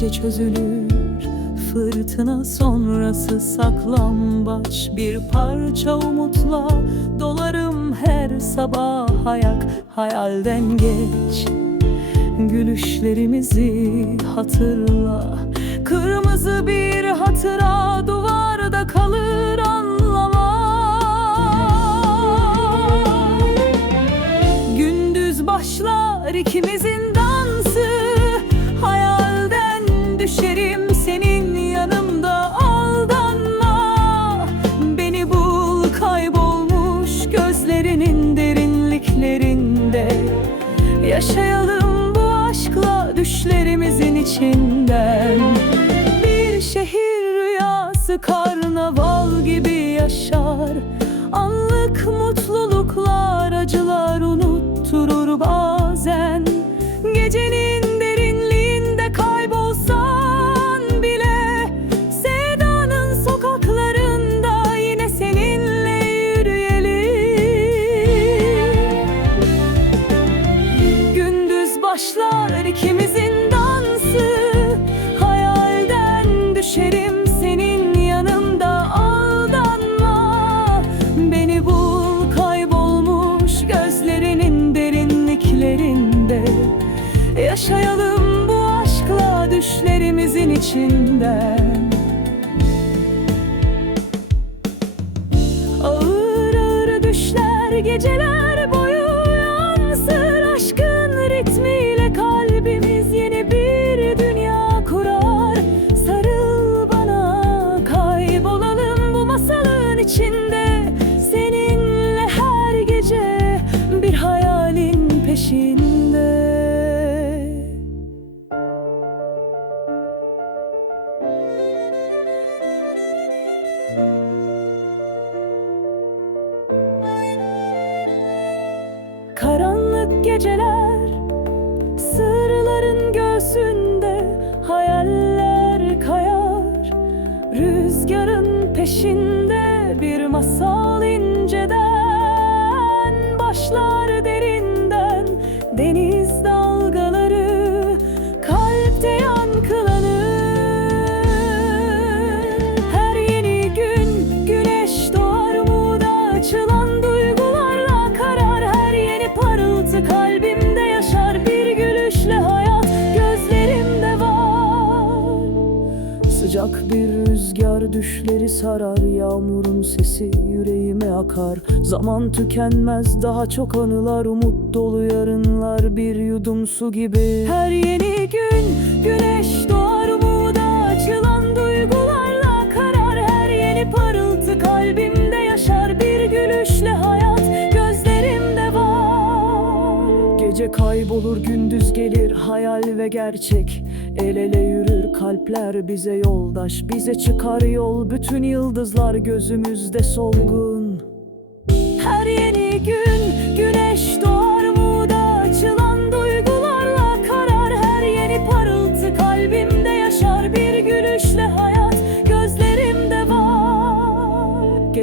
gece çözülür. Fırtına sonrası saklambaç. Bir parça umutla dolarım her sabah ayak. Hayalden geç. Gülüşlerimizi hatırla. Kırmızı bir hatıra duvarda kalır anlama. Gündüz başlar ikimizin rüyası karnaval gibi yaşar geceler boyu geceler Sırların göğsünde Hayaller kayar. Rüzgarın peşinde Bir masal inceden Başlar derinden Deniz Sıcak bir rüzgar düşleri sarar Yağmurun sesi yüreğime akar. Zaman tükenmez daha çok anılar Umut dolu yarınlar bir yudum su gibi. Her yeni gün güneş doğar umuda Açılan duygularla karar. Her yeni parıltı kalbimde yaşar Bir gülüşle hayat gözlerimde var. Gece kaybolur gündüz gelir hayal ve gerçek El ele yürür kalpler bize yoldaş Bize çıkar yol. Bütün yıldızlar gözümüzde solgun. Her yeni gün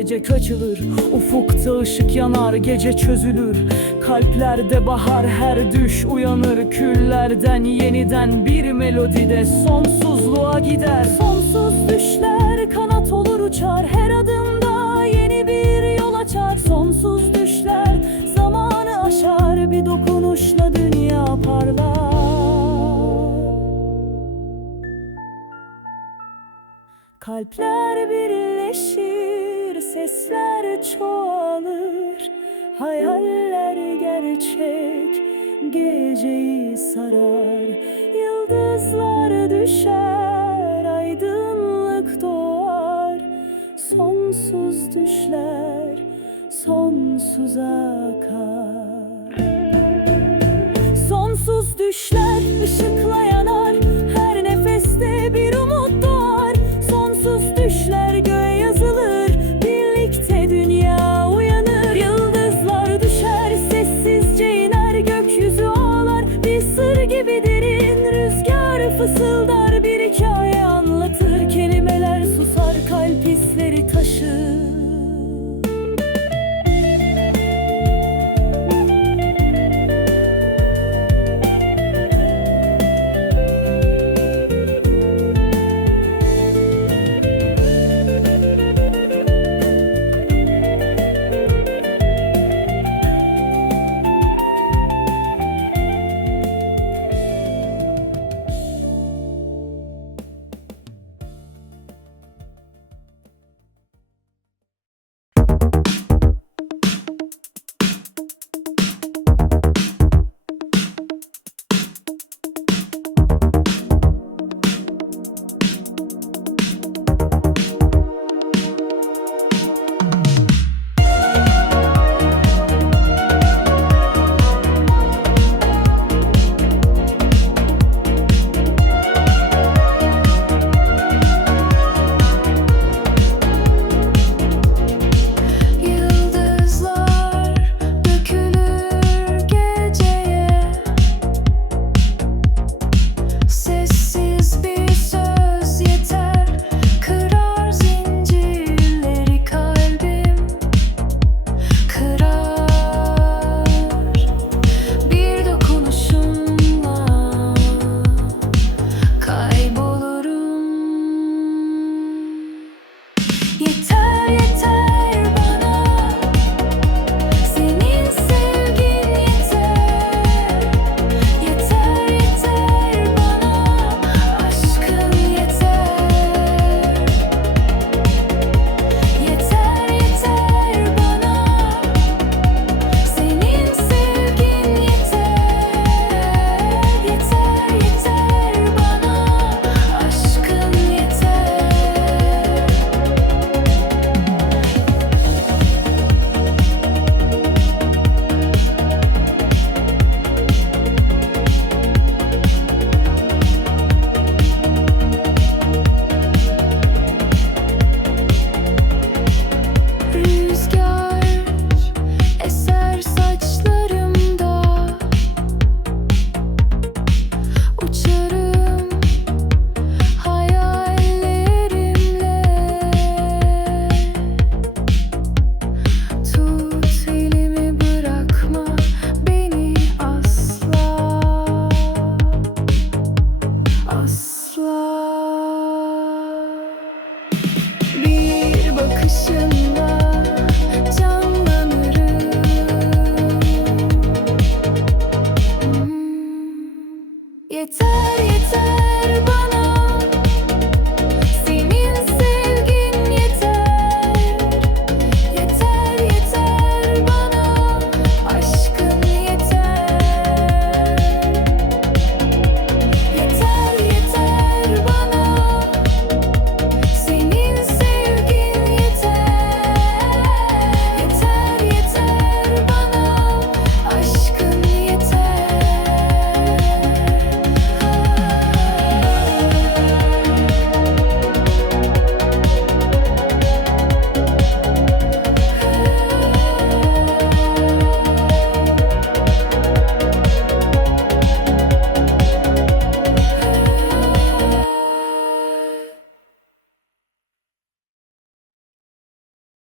Gece kaçılır, ufukta ışık yanar Gece çözülür, kalplerde bahar Her düş uyanır. Küllerden Yeniden bir melodide sonsuzluğa gider. Sonsuz düşler kanat olur uçar Her adımda yeni bir yol açar. Sonsuz düşler zamanı aşar Bir dokunuşla dünya parlar. Kalpler birleşir, sesler çoğalır Hayaller gerçek, geceyi sarar Yıldızlar düşer, aydınlık doğar Sonsuz düşler, sonsuza akar Sonsuz düşler ışıkla so